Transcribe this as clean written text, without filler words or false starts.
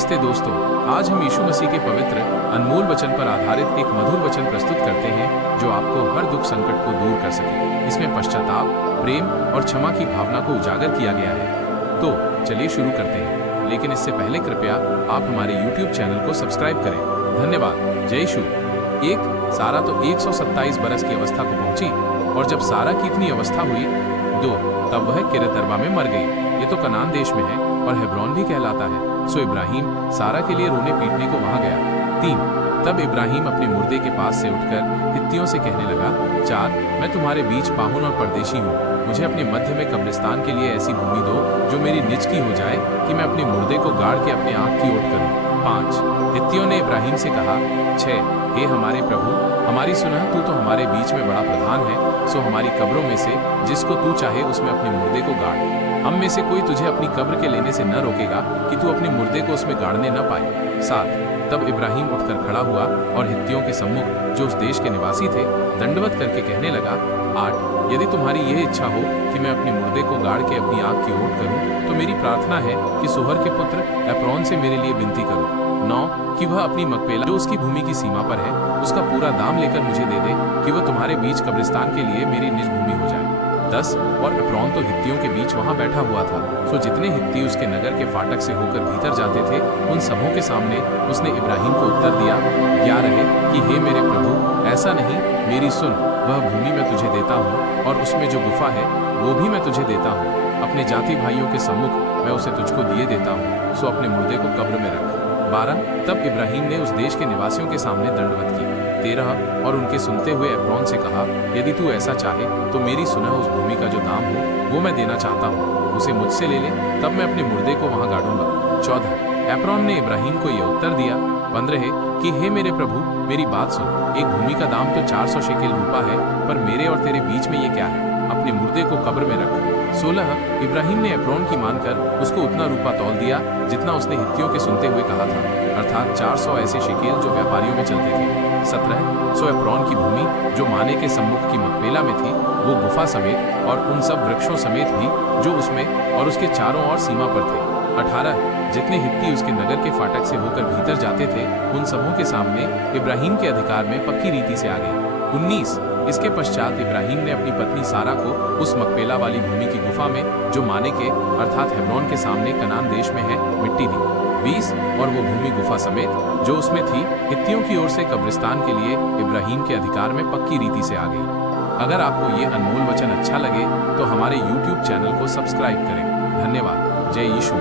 नमस्ते दोस्तों, आज हम यीशु मसीह के पवित्र अनमोल वचन पर आधारित एक मधुर वचन प्रस्तुत करते हैं जो आपको हर दुख संकट को दूर कर सके। इसमें पश्चाताप, प्रेम और क्षमा की भावना को उजागर किया गया है। तो चलिए शुरू करते हैं, लेकिन इससे पहले कृपया आप हमारे YouTube चैनल को सब्सक्राइब करें। धन्यवाद। जय यीशु। सारा तो 127 बरस की अवस्था को पहुंची, और जब सारा की इतनी अवस्था हुई तब वह किरतरबा में मर गई। ये तो कनान देश में है और हेब्रोन भी कहलाता है। सो इब्राहिम सारा के लिए रोने पीटने को वहां गया। 3 तब इब्राहिम अपने मुर्दे के पास से उठकर हित्तियों से कहने लगा। 4 मैं तुम्हारे बीच पाहुन और परदेशी हूँ। मुझे अपने मध्य में कब्रिस्तान के लिए ऐसी भूमि दो जो मेरी निज की हो जाए, कि मैं अपने मुर्दे को गाड़ के अपने आँख की ओट करूँ। 5 हित्तियों ने इब्राहिम से कहा। 6 हे हमारे प्रभु, हमारी सुनह, तू तो हमारे बीच में बड़ा प्रधान है। सो हमारी कब्रों में से जिसको तू चाहे उसमें अपने मुर्दे को गाड़। हम में से कोई तुझे अपनी कब्र के लेने से न रोकेगा कि तू अपने मुर्दे को उसमें गाड़ने न पाए। 7 तब इब्राहिम उठकर खड़ा हुआ और हित्तियों के सम्मुख, जो उस देश के निवासी थे, दंडवत करके कहने लगा। 8 यदि तुम्हारी यह इच्छा हो कि मैं अपने मुर्दे को गाड़ के अपनी आँख की ओट करूं, तो मेरी प्रार्थना है कि सोहर के पुत्र एप्रोन से मेरे लिए विनती करो। 9 कि वह अपनी मकपेला, जो उसकी भूमि की सीमा पर है, उसका पूरा दाम लेकर मुझे दे दे, कि वह तुम्हारे बीच कब्रिस्तान के लिए मेरी निज भूमि हो जाए। 10 और एप्रोन तो हित्तियों के बीच वहां बैठा हुआ था। सो जितने हित्ती उसके नगर के फाटक से होकर भीतर जाते थे, उन सबों के सामने उसने इब्राहिम को उत्तर दिया। 11 कि हे मेरे प्रभु, ऐसा नहीं, मेरी सुन, वह भूमि मैं तुझे देता हूँ, और उसमें जो गुफा है वो भी मैं तुझे देता हूँ। अपने जाति भाइयों के सम्मुख मैं उसे तुझको दिए देता हूँ। सो अपने मुर्दे को कब्र में रख। 12 तब इब्राहिम ने उस देश के निवासियों के सामने दंडवत की। 13 और उनके सुनते हुए एप्रोन से कहा। यदि तू ऐसा चाहे तो मेरी सुनह, उस भूमि का जो दाम हो वो मैं देना चाहता हूँ, उसे मुझसे ले ले, तब मैं अपने मुर्दे को वहां गाड़ूंगा। 14 एप्रोन ने इब्राहिम को यह उत्तर दिया। 15 कि हे मेरे प्रभु, मेरी बात सुन, एक भूमि का दाम तो 400 शेकेल रूपा है, पर मेरे और तेरे बीच में ये क्या है, अपने मुर्दे को कब्र में रख। 16 इब्राहिम ने एप्रोन की मानकर उसको उतना रूपा तौल दिया जितना उसने हित्तियों के सुनते हुए कहा था, अर्थात 400 ऐसे शेकेल जो व्यापारियों में चलते थे। 17 सो एप्रोन की भूमि, जो माने के सम्मुख की मकपेला में थी, वो गुफा समेत और उन सब वृक्षों समेत भी जो उसमें और उसके चारों ओर सीमा पर थे। 18 जितने हित्ती उसके नगर के फाटक से होकर भीतर जाते थे, उन सबों के सामने इब्राहिम के अधिकार में पक्की रीति से आ गई। 19 इसके पश्चात इब्राहिम ने अपनी पत्नी सारा को उस मकपेला वाली भूमि की गुफा में, जो माने के अर्थात हेब्रोन के सामने कनान देश में है, मिट्टी दी। 20 और वो भूमि गुफा समेत जो उसमें थी, हित्तियों की ओर से कब्रिस्तान के लिए इब्राहिम के अधिकार में पक्की रीति से आ गई। अगर आपको ये अनमोल वचन अच्छा लगे तो हमारे YouTube चैनल को सब्सक्राइब करें। धन्यवाद। जय यीशु।